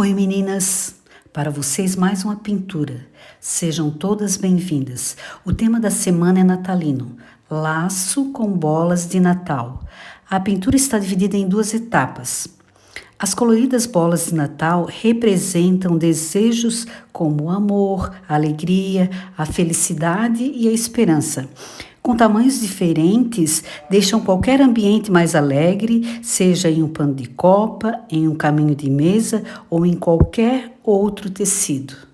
Oi meninas, para vocês mais uma pintura. Sejam todas bem-vindas. O tema da semana é natalino, laço com bolas de Natal. A pintura está dividida em duas etapas. As coloridas bolas de Natal representam desejos como o amor, a alegria, a felicidade e a esperança. Com tamanhos diferentes, deixam qualquer ambiente mais alegre, seja em um pano de copa, em um caminho de mesa ou em qualquer outro tecido.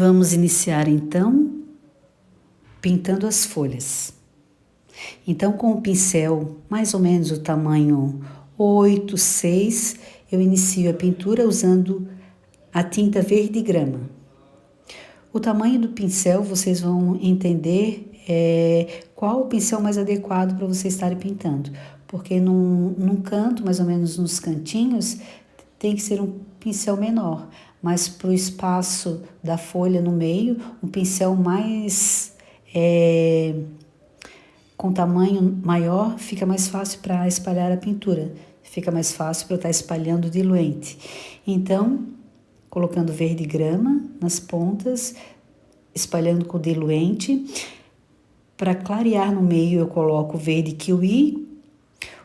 Vamos iniciar então pintando as folhas. Então, com o pincel mais ou menos o tamanho 8, 6, eu inicio a pintura usando a tinta verde grama. O tamanho do pincel vocês vão entender qual o pincel mais adequado para vocês estarem pintando, porque num canto, mais ou menos nos cantinhos, tem que ser um pincel menor, mas para o espaço da folha no meio, um pincel mais com tamanho maior fica mais fácil para espalhar a pintura, fica mais fácil para eu estar espalhando o diluente. Então, colocando verde grama nas pontas, espalhando com o diluente. Para clarear no meio, eu coloco o verde kiwi,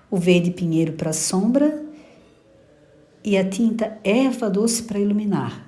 o verde pinheiro para sombra e a tinta erva doce para iluminar.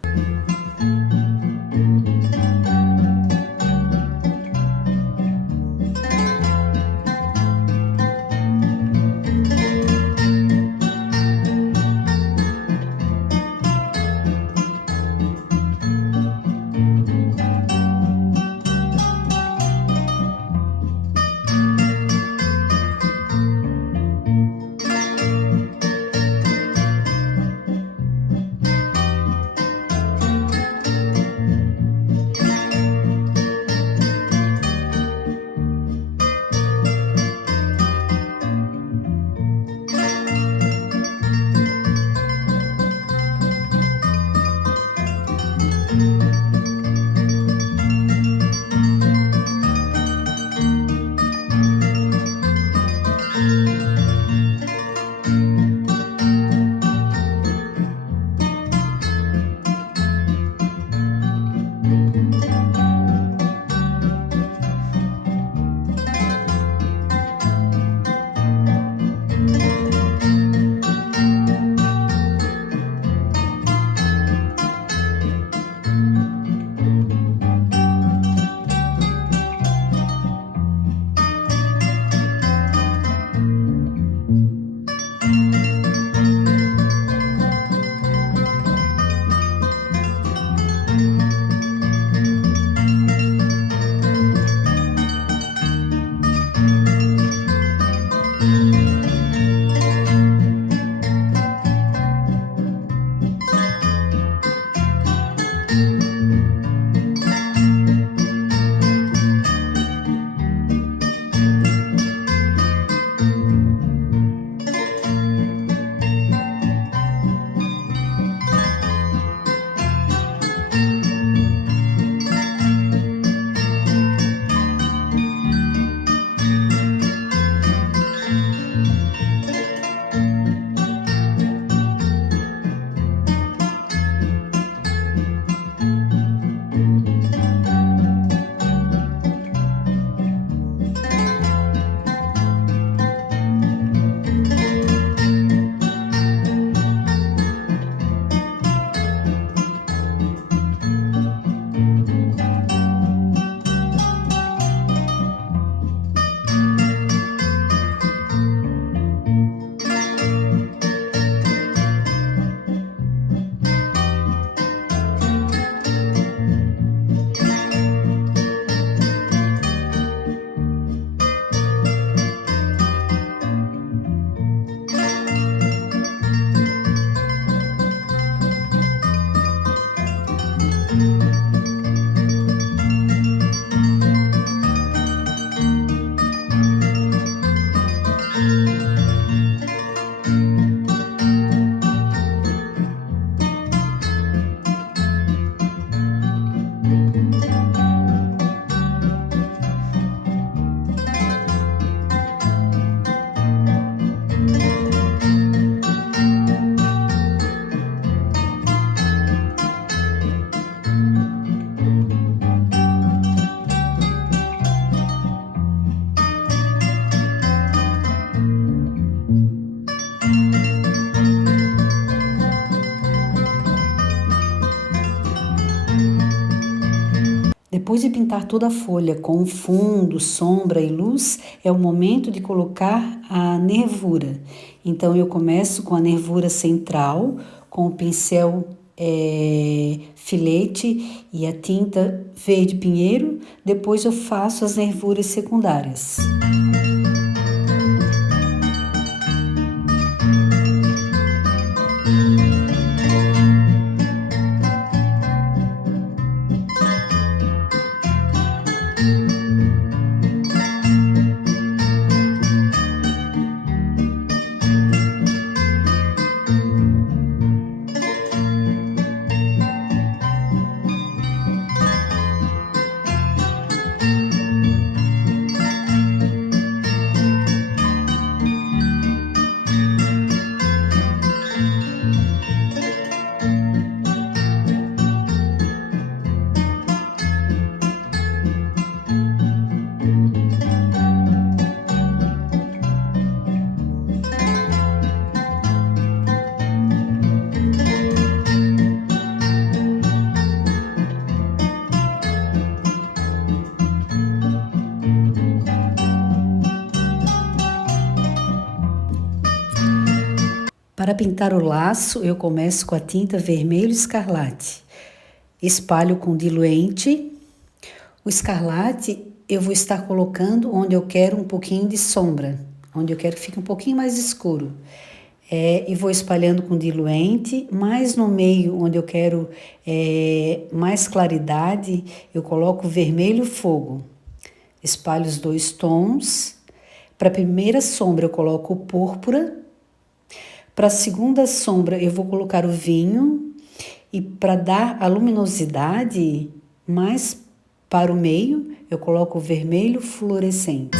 Depois de pintar toda a folha com fundo, sombra e luz, é o momento de colocar a nervura. Então, eu começo com a nervura central, com o pincel filete e a tinta verde pinheiro. Depois eu faço as nervuras secundárias. Para pintar o laço, eu começo com a tinta vermelho escarlate. Espalho com diluente. O escarlate eu vou estar colocando onde eu quero um pouquinho de sombra, onde eu quero que fique um pouquinho mais escuro. E vou espalhando com diluente, mais no meio onde eu quero mais claridade, eu coloco vermelho fogo. Espalho os dois tons. Para a primeira sombra eu coloco o púrpura. Para a segunda sombra, eu vou colocar o vinho e para dar a luminosidade mais para o meio, eu coloco o vermelho fluorescente.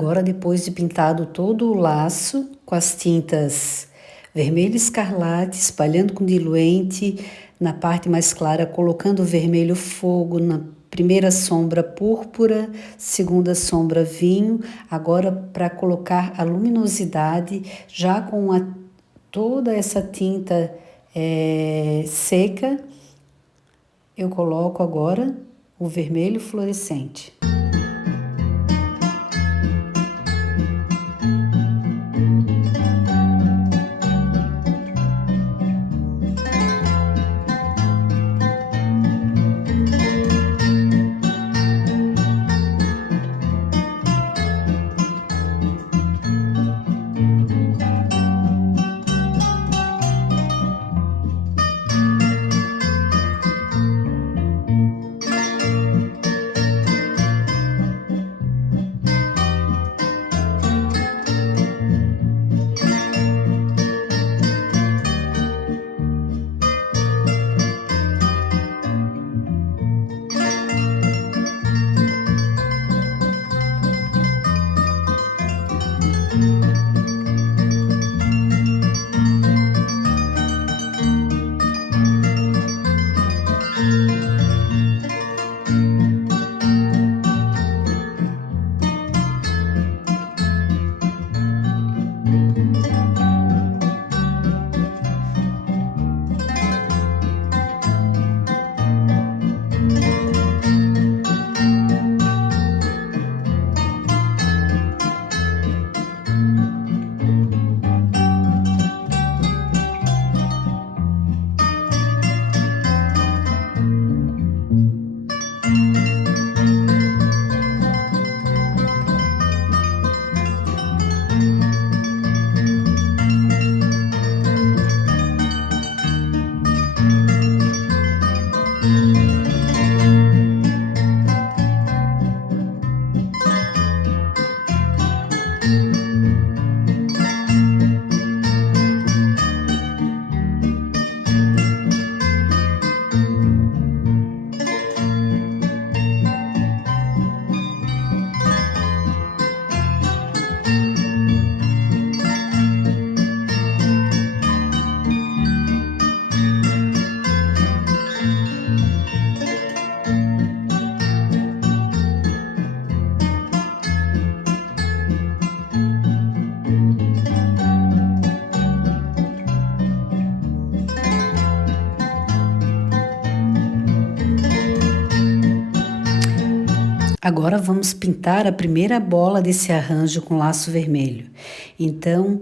Agora, depois de pintado todo o laço com as tintas vermelho escarlate, espalhando com diluente na parte mais clara, colocando o vermelho fogo na primeira sombra púrpura, segunda sombra vinho. Agora, para colocar a luminosidade, já com toda essa tinta seca, eu coloco agora o vermelho fluorescente. Agora vamos pintar a primeira bola desse arranjo com laço vermelho. Então,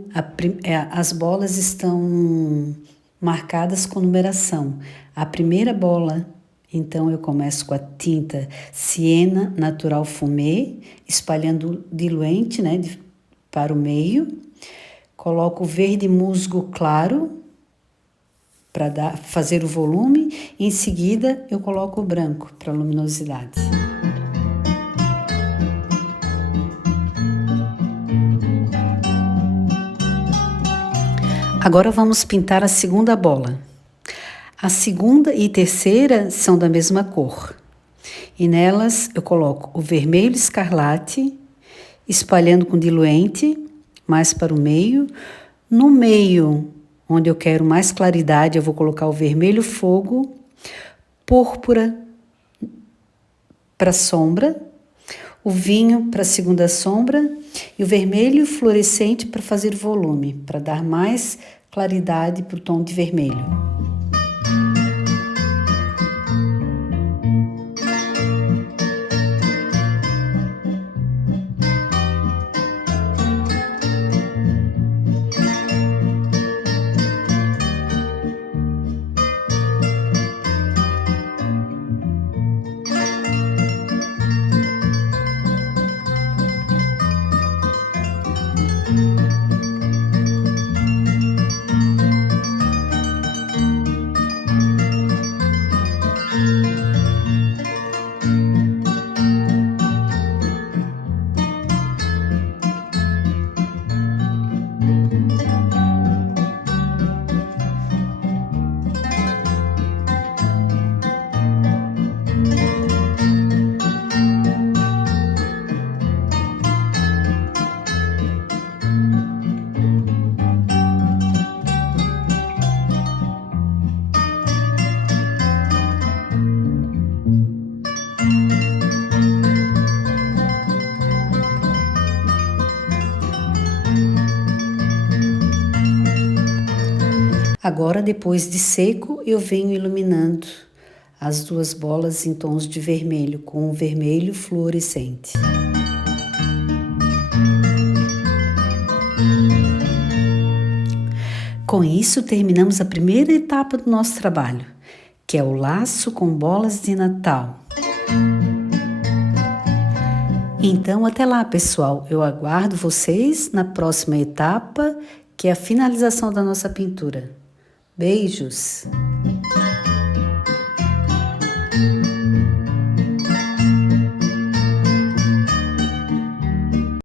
as bolas estão marcadas com numeração. A primeira bola, então eu começo com a tinta Siena Natural Fumê, espalhando diluente, né, para o meio. Coloco o verde musgo claro, para fazer o volume. Em seguida, eu coloco o branco para luminosidade. Agora vamos pintar a segunda bola. A segunda e terceira são da mesma cor. E nelas eu coloco o vermelho escarlate, espalhando com diluente, mais para o meio. No meio, onde eu quero mais claridade, eu vou colocar o vermelho fogo, púrpura para sombra, o vinho para a segunda sombra e o vermelho fluorescente para fazer volume, para dar mais claridade para o tom de vermelho. Agora, depois de seco, eu venho iluminando as duas bolas em tons de vermelho, com o vermelho fluorescente. Com isso, terminamos a primeira etapa do nosso trabalho, que é o laço com bolas de Natal. Então, até lá, pessoal. Eu aguardo vocês na próxima etapa, que é a finalização da nossa pintura. Beijos!